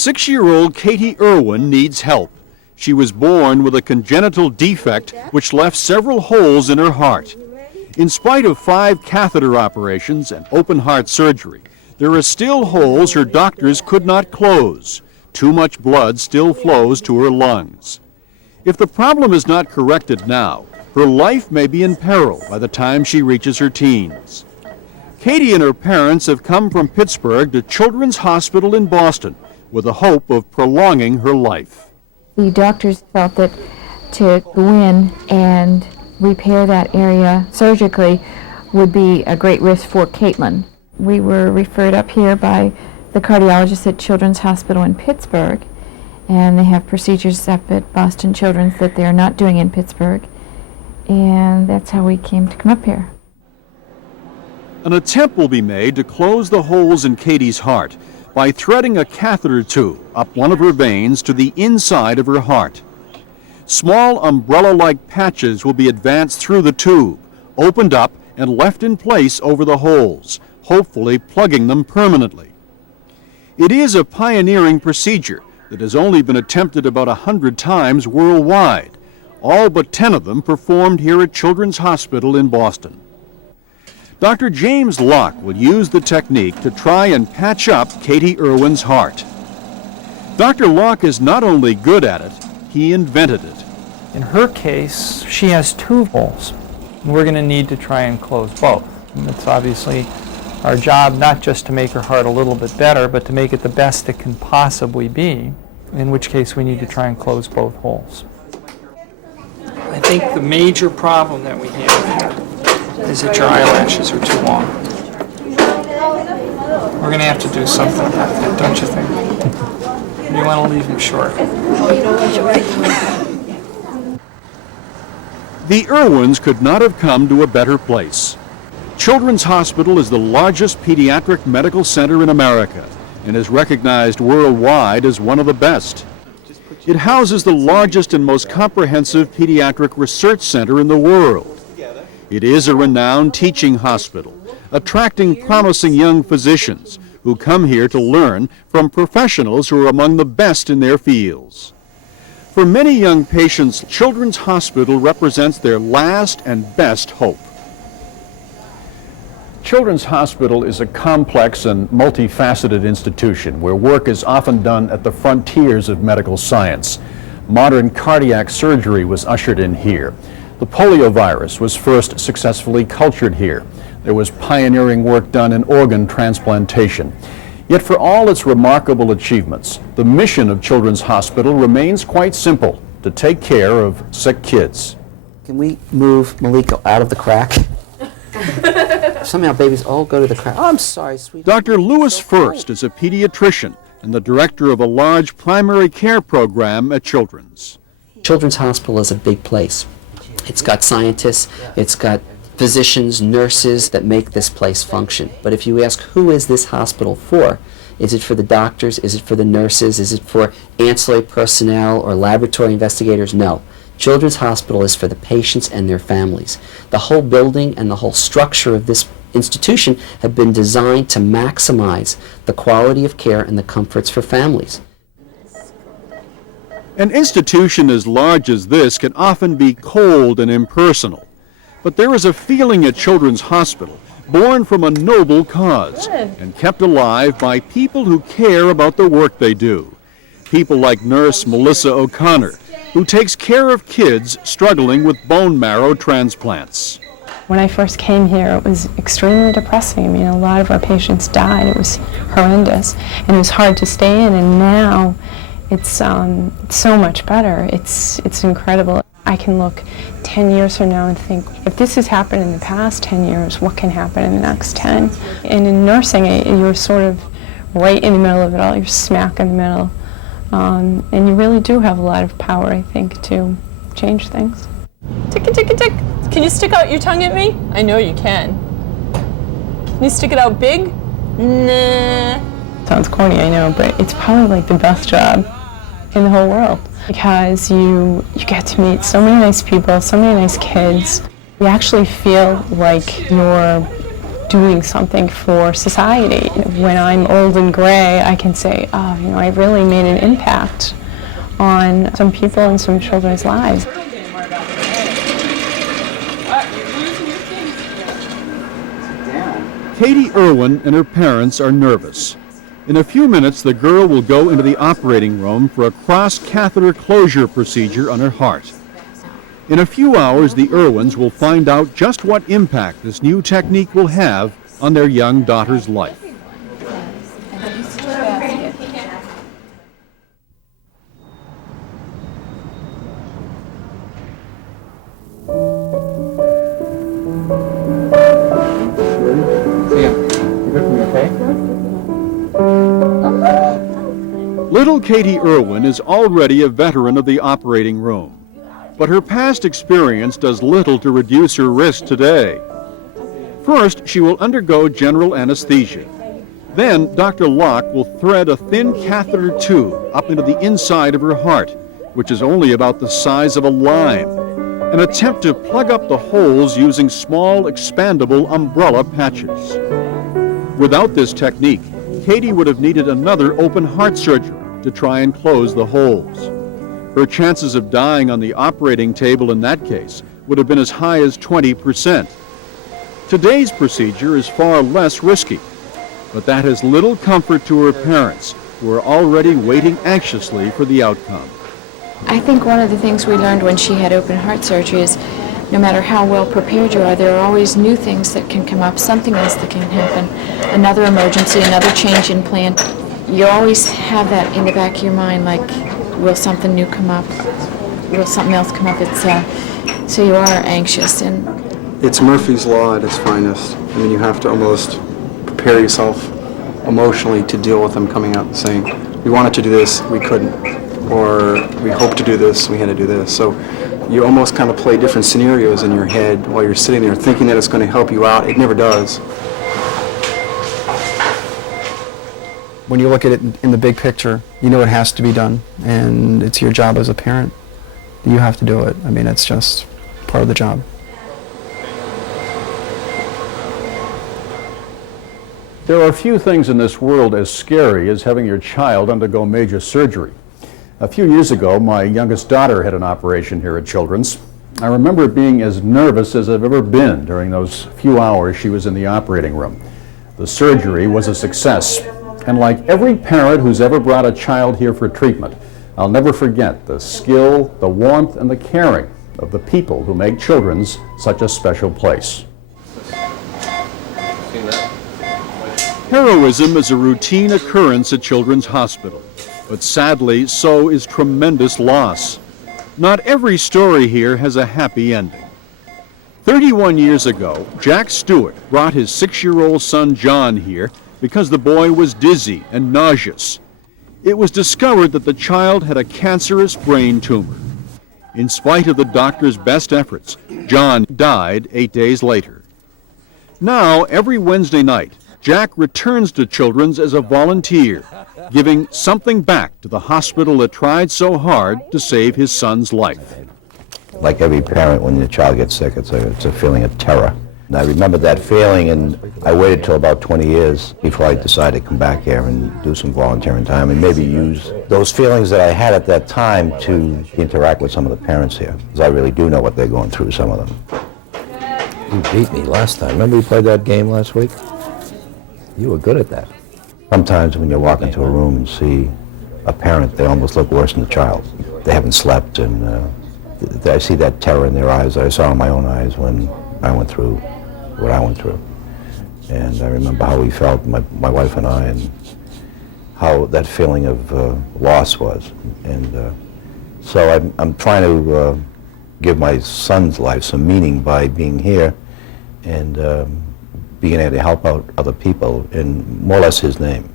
6-year-old Katie Irwin needs help. She was born with a congenital defect which left several holes in her heart. In spite of 5 catheter operations and open heart surgery, there are still holes her doctors could not close. Too much blood still flows to her lungs. If the problem is not corrected now, her life may be in peril by the time she reaches her teens. Katie and her parents have come from Pittsburgh to Children's Hospital in Boston with the hope of prolonging her life. The doctors felt that to go in and repair that area surgically would be a great risk for Caitlin. We were referred up here by the cardiologist at Children's Hospital in Pittsburgh, and they have procedures up at Boston Children's that they're not doing in Pittsburgh, and that's how we came to come up here. An attempt will be made to close the holes in Katie's heart by threading a catheter tube up one of her veins to the inside of her heart. Small umbrella-like patches will be advanced through the tube, opened up and left in place over the holes, hopefully plugging them permanently. It is a pioneering procedure that has only been attempted about 100 times worldwide, all but 10 of them performed here at Children's Hospital in Boston. Dr. James Locke will use the technique to try and patch up Katie Irwin's heart. Dr. Locke is not only good at it, he invented it. In her case, she has 2 holes. We're going to need to try and close both. And it's obviously our job not just to make her heart a little bit better, but to make it the best it can possibly be, in which case we need to try and close both holes. I think the major problem that we have here is that your eyelashes are too long. We're going to have to do something about that, don't you think? You want to leave them short. The Irwins could not have come to a better place. Children's Hospital is the largest pediatric medical center in America and is recognized worldwide as one of the best. It houses the largest and most comprehensive pediatric research center in the world. It is a renowned teaching hospital, attracting promising young physicians who come here to learn from professionals who are among the best in their fields. For many young patients, Children's Hospital represents their last and best hope. Children's Hospital is a complex and multifaceted institution where work is often done at the frontiers of medical science. Modern cardiac surgery was ushered in here. The poliovirus was first successfully cultured here. There was pioneering work done in organ transplantation. Yet for all its remarkable achievements, the mission of Children's Hospital remains quite simple: to take care of sick kids. Can we move Malika out of the crack? Somehow babies all go to the crack. Oh, I'm sorry, sweetie. Dr. Lewis First is a pediatrician and the director of a large primary care program at Children's. Children's Hospital is a big place. It's got scientists, it's got physicians, nurses that make this place function. But if you ask, who is this hospital for? Is it for the doctors? Is it for the nurses? Is it for ancillary personnel or laboratory investigators? No. Children's Hospital is for the patients and their families. The whole building and the whole structure of this institution have been designed to maximize the quality of care and the comforts for families. An institution as large as this can often be cold and impersonal. But there is a feeling at Children's Hospital born from a noble cause and kept alive by people who care about the work they do. People like nurse Melissa O'Connor, who takes care of kids struggling with bone marrow transplants. When I first came here, it was extremely depressing. I mean, a lot of our patients died. It was horrendous, and it was hard to stay in, and now it's so much better. It's incredible. I can look 10 years from now and think, if this has happened in the past 10 years, what can happen in the next 10? And in nursing, you're sort of right in the middle of it all. You're smack in the middle. And you really do have a lot of power, I think, to change things. Tick, tick, tick. Can you stick out your tongue at me? I know you can. Can you stick it out big? Nah. Sounds corny, I know, but it's probably like the best job in the whole world, because you get to meet so many nice people, so many nice kids. You actually feel like you're doing something for society. When I'm old and gray, I can say, oh, you know, I really made an impact on some people and some children's lives. Katie Irwin and her parents are nervous. In a few minutes, the girl will go into the operating room for a cross-catheter closure procedure on her heart. In a few hours, the Irwins will find out just what impact this new technique will have on their young daughter's life. Little Katie Irwin is already a veteran of the operating room, but her past experience does little to reduce her risk today. First, she will undergo general anesthesia. Then, Dr. Locke will thread a thin catheter tube up into the inside of her heart, which is only about the size of a lime, and attempt to plug up the holes using small, expandable umbrella patches. Without this technique, Katie would have needed another open heart surgery to try and close the holes. Her chances of dying on the operating table in that case would have been as high as 20%. Today's procedure is far less risky, but that has little comfort to her parents, who are already waiting anxiously for the outcome. I think one of the things we learned when she had open heart surgery is no matter how well prepared you are, there are always new things that can come up, something else that can happen, another emergency, another change in plan. You always have that in the back of your mind, like, will something new come up? Will something else come up? So you are anxious. And it's Murphy's Law at its finest. I mean, you have to almost prepare yourself emotionally to deal with them coming out and saying, we wanted to do this, we couldn't. Or we hoped to do this, we had to do this. So you almost kind of play different scenarios in your head while you're sitting there thinking that it's going to help you out. It never does. When you look at it in the big picture, you know it has to be done, and it's your job as a parent. You have to do it. I mean, it's just part of the job. There are few things in this world as scary as having your child undergo major surgery. A few years ago, my youngest daughter had an operation here at Children's. I remember being as nervous as I've ever been during those few hours she was in the operating room. The surgery was a success, and like every parent who's ever brought a child here for treatment, I'll never forget the skill, the warmth, and the caring of the people who make Children's such a special place. Heroism is a routine occurrence at Children's Hospital, but sadly, so is tremendous loss. Not every story here has a happy ending. 31 years ago, Jack Stewart brought his 6-year-old son John here because the boy was dizzy and nauseous. It was discovered that the child had a cancerous brain tumor. In spite of the doctor's best efforts, John died 8 days later. Now, every Wednesday night, Jack returns to Children's as a volunteer, giving something back to the hospital that tried so hard to save his son's life. Like every parent, when your child gets sick, it's a feeling of terror. And I remember that feeling, and I waited till about 20 years before I decided to come back here and do some volunteering time and maybe use those feelings that I had at that time to interact with some of the parents here, because I really do know what they're going through, some of them. You beat me last time. Remember we played that game last week? You were good at that. Sometimes when you walk into a room and see a parent, they almost look worse than the child. They haven't slept, and I see that terror in their eyes that I saw in my own eyes when I went through what I went through. And I remember how we felt, my wife and I, and how that feeling of loss was. And so I'm trying to give my son's life some meaning by being here and being able to help out other people in more or less his name.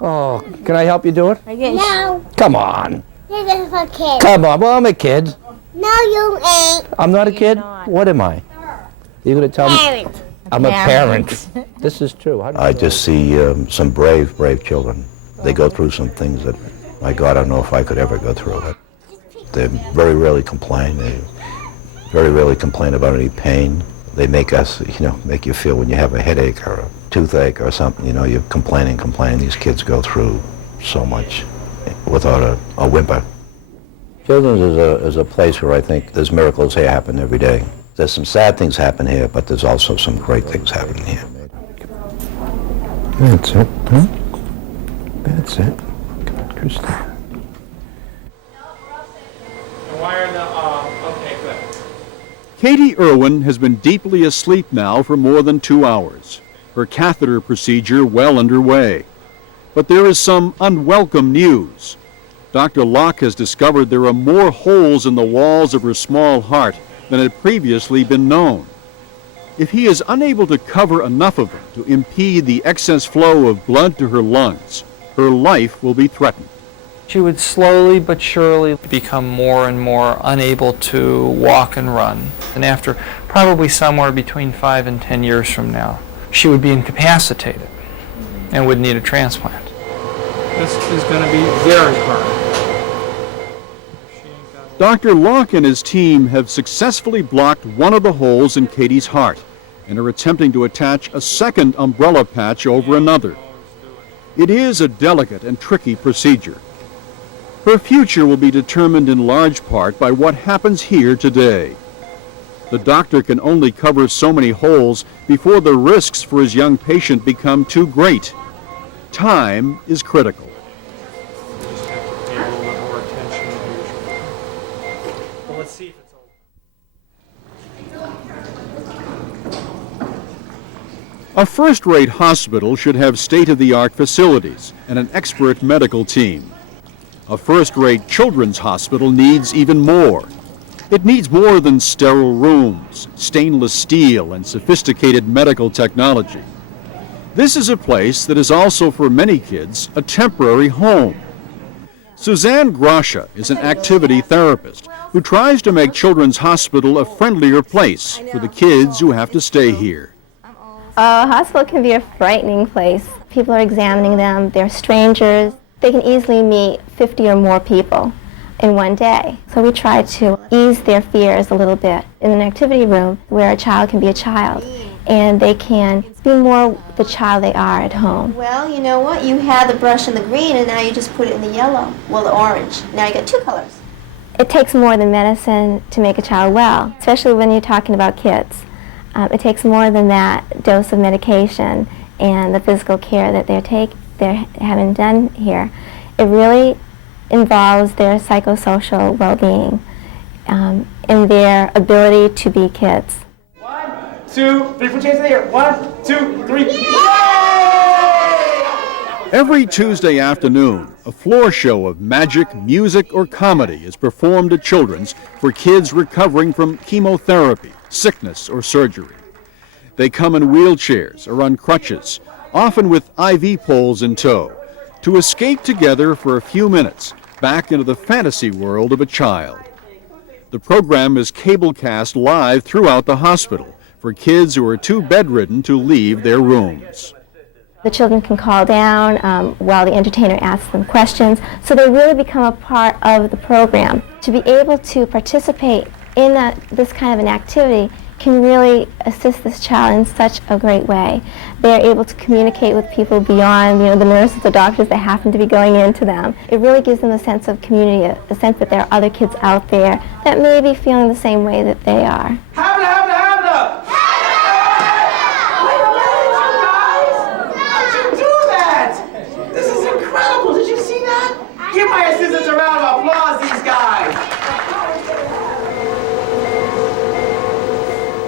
Oh, can I help you do it? No. Come on. This is for kids. Come on. Well, I'm a kid. No, you ain't. I'm not a kid? What am I? You going to tell me? Parent. I'm a parent. This is true. I just see some brave children. They go through some things that, my God, I don't know if I could ever go through it. They very rarely complain. They very rarely complain about any pain. They make us, make you feel when you have a headache or a toothache or something, you're complaining. These kids go through so much without a whimper. Children's is a place where I think there's miracles here happen every day. There's some sad things happen here, but there's also some great things happening here. That's it, huh? That's it. Come on, Christine. Katie Irwin has been deeply asleep now for more than 2 hours, her catheter procedure well underway. But there is some unwelcome news. Dr. Locke has discovered there are more holes in the walls of her small heart than had previously been known. If he is unable to cover enough of them to impede the excess flow of blood to her lungs, her life will be threatened. She would slowly but surely become more and more unable to walk and run. And after probably somewhere between 5 and 10 years from now, she would be incapacitated and would need a transplant. This is going to be very hard. Dr. Locke and his team have successfully blocked one of the holes in Katie's heart and are attempting to attach a second umbrella patch over another. It is a delicate and tricky procedure. Her future will be determined in large part by what happens here today. The doctor can only cover so many holes before the risks for his young patient become too great. Time is critical. A first-rate hospital should have state-of-the-art facilities and an expert medical team. A first-rate children's hospital needs even more. It needs more than sterile rooms, stainless steel, and sophisticated medical technology. This is a place that is also, for many kids, a temporary home. Suzanne Grasha is an activity therapist who tries to make Children's Hospital a friendlier place for the kids who have to stay here. A hospital can be a frightening place. People are examining them, they're strangers. They can easily meet 50 or more people in one day. So we try to ease their fears a little bit in an activity room where a child can be a child and they can be more the child they are at home. Well, you know what? You had the brush in the green and now you just put it in the yellow. Well, the orange. Now you got two colors. It takes more than medicine to make a child well, especially when you're talking about kids. It takes more than that dose of medication and the physical care that they're having done here. It really involves their psychosocial well-being and their ability to be kids. 1, 2, 3, put your hands in the air. 1, 2, 3. Every Tuesday afternoon, a floor show of magic, music, or comedy is performed at Children's for kids recovering from chemotherapy, sickness, or surgery. They come in wheelchairs or on crutches, often with IV poles in tow, to escape together for a few minutes back into the fantasy world of a child. The program is cablecast live throughout the hospital for kids who are too bedridden to leave their rooms. The children can call down while the entertainer asks them questions, so they really become a part of the program. To be able to participate in this kind of an activity can really assist this child in such a great way. They're able to communicate with people beyond, the nurses, the doctors that happen to be going into them. It really gives them a sense of community, a sense that there are other kids out there that may be feeling the same way that they are. Give my assistants a round of applause, these guys!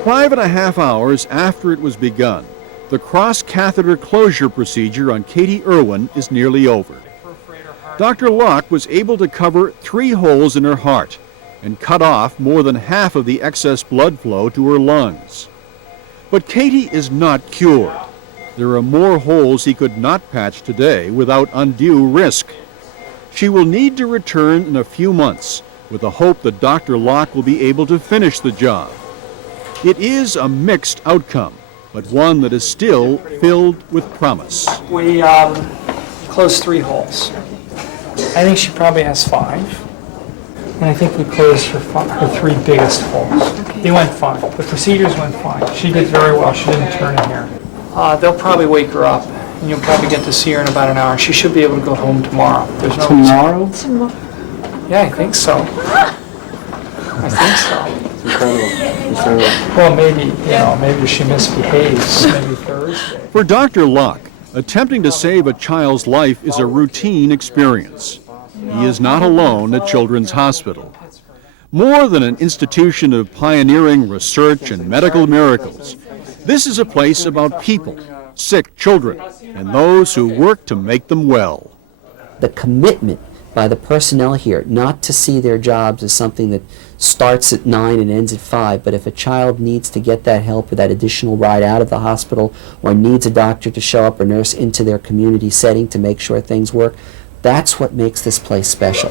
5.5 hours after it was begun, the cross-catheter closure procedure on Katie Irwin is nearly over. Dr. Locke was able to cover 3 holes in her heart and cut off more than half of the excess blood flow to her lungs. But Katie is not cured. There are more holes he could not patch today without undue risk. She will need to return in a few months with the hope that Dr. Locke will be able to finish the job. It is a mixed outcome, but one that is still filled with promise. We closed 3 holes. I think she probably has 5. And I think we closed her 3 biggest holes. They went fine. The procedures went fine. She did very well. She didn't turn a hair. They'll probably wake her up, and you'll probably get to see her in about an hour. She should be able to go home tomorrow. There's no Tomorrow? Yeah, I think so. I think so. Incredible. Well, maybe she misbehaves. Maybe Thursday. For Dr. Luck, attempting to save a child's life is a routine experience. He is not alone at Children's Hospital. More than an institution of pioneering research and medical miracles, this is a place about people, sick children, and those who work to make them well. The commitment by the personnel here not to see their jobs as something that starts at 9 and ends at 5, but if a child needs to get that help or that additional ride out of the hospital or needs a doctor to show up or nurse into their community setting to make sure things work, that's what makes this place special.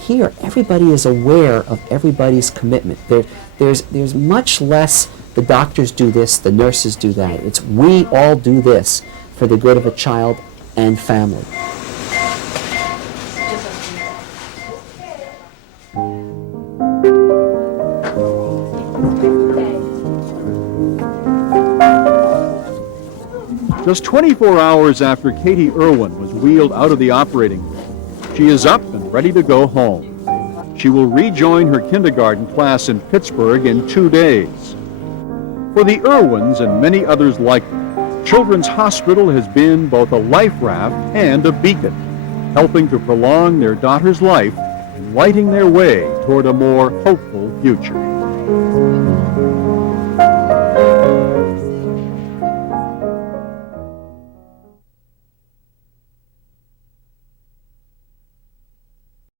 Here, everybody is aware of everybody's commitment. There's much less the doctors do this, the nurses do that. It's we all do this for the good of a child and family. Just 24 hours after Katie Irwin was wheeled out of the operating room, she is up and ready to go home. She will rejoin her kindergarten class in Pittsburgh in 2 days. For the Irwins and many others like them, Children's Hospital has been both a life raft and a beacon, helping to prolong their daughter's life and lighting their way toward a more hopeful future.